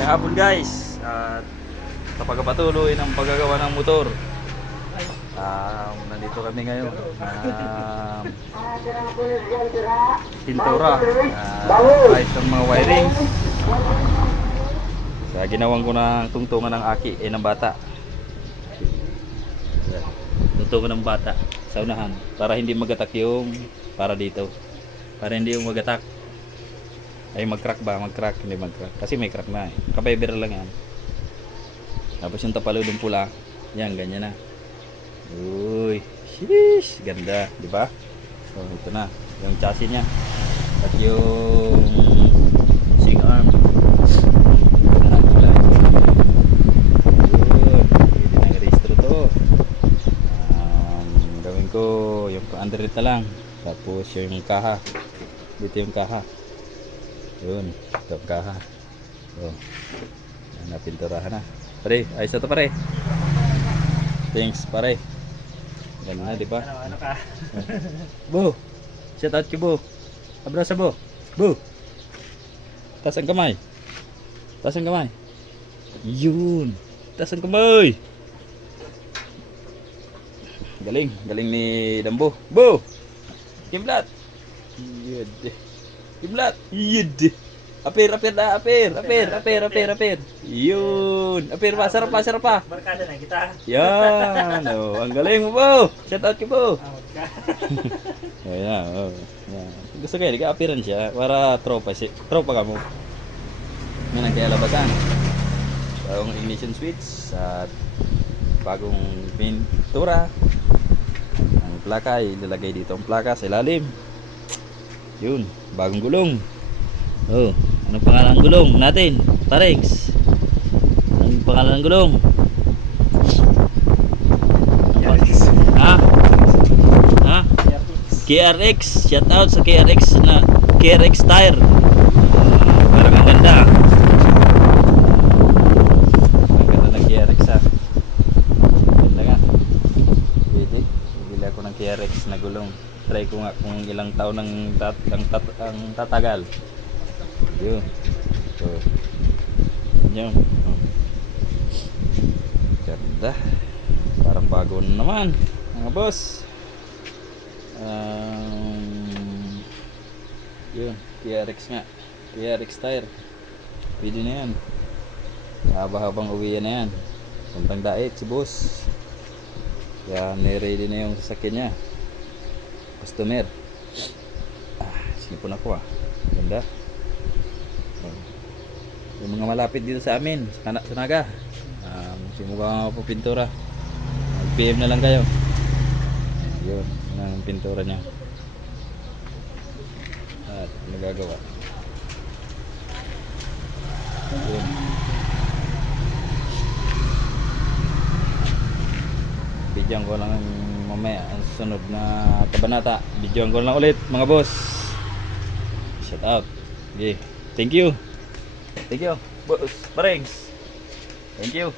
Magandang hapon guys. At sa pagpapatuloy ng paggagawa ng motor. Nandito kami ngayon. Pintura. Ayos ng mga wiring. Ginawan ko ng tungtungan ng aki ng bata. Tungtungan ng bata sa unahan para hindi magatak yung para dito. Para hindi yung magatak. Ay mag-crack ba? Mag-crack, hindi mag-crack. Kasi may crack na eh. Kapaybera lang yan. Tapos yung tapaludong pula, yan, ganyan na. Uy, sheesh, ganda, di ba? So, ito na, yung chassis niya. At yung swing arm. Ganda na kulay. Yun, pwede na i-restro to. Gawin ko yung underit na lang. Tapos yung kaha. Dito yung kaha. Yun, ito ang kaha. So, napinturahan na. Pare, ayos na ito pare. Thanks pare. Ganun na, di ba? Ano ka? Bo, shout out kay Bo. Abraso Bo. Bo. Taas ang kamay. Taas ang kamay. Yun. Taas ang kamay. Galing, galing ni Dambo. Bo. Kiblat. Yun. Kiblat. Yun. Apir. Yun. Apir pa, sarap pa. Barkada na kita. Yan. Oh, ang galing mo, Bo. Shout out kay Bo. Ka. Ayan, oh. Yan. Gusto kayo, nag-apiran siya para tropa ka mo. Yan ang kaya labasan. Bagong ignition switch at bagong pintura. Ang plaka, ilalagay dito ang plaka sa ilalim. Yun, bagong gulong. Oh, anong pangalan ng gulong natin? Parex. Anong pangalan ng gulong? Ha? Ha? KRX. Shout out sa KRX na KRX tire. Parang ang ganda. Ang ganda ng KRX ha. Ganda nga. Pwede. Bibili ako ng KRX na gulong. Try ko nga kung ilang taon ang tatagal. Yun. So, yun. Ganda. Parang bago na naman mga boss. Yun, TRX nga. TRX tire. Pwede na yan. Haba-habang uwi na yan. Puntang dait si boss. Kaya niready na yung sasakyan niya. Customer. Sinipon ako Ganda. Yung mga malapit dito sa amin sa Naga, simuga po pintura, PM na lang kayo. Yun ang pintura nya at nagagawa. Yun. Bidyan ko lang mamaya ang sunod na kabanata. Bidyan ko lang ulit mga boss. Shout out. Okay. Thank you. Thank you, boss. Parengs. Thank you.